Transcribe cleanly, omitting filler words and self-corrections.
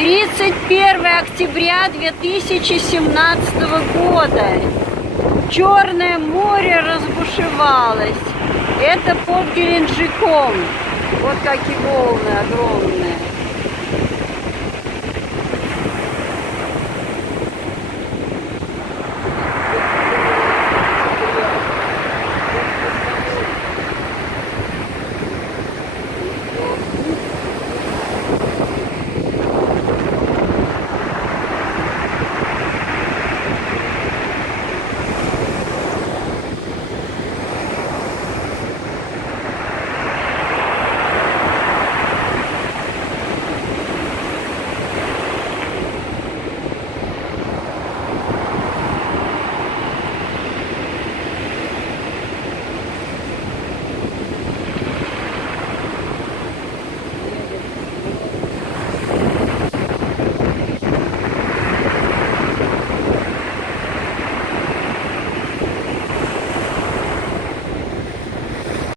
31 октября 2017 года. Черное море разбушевалось. Это под Геленджиком. Вот какие волны огромные.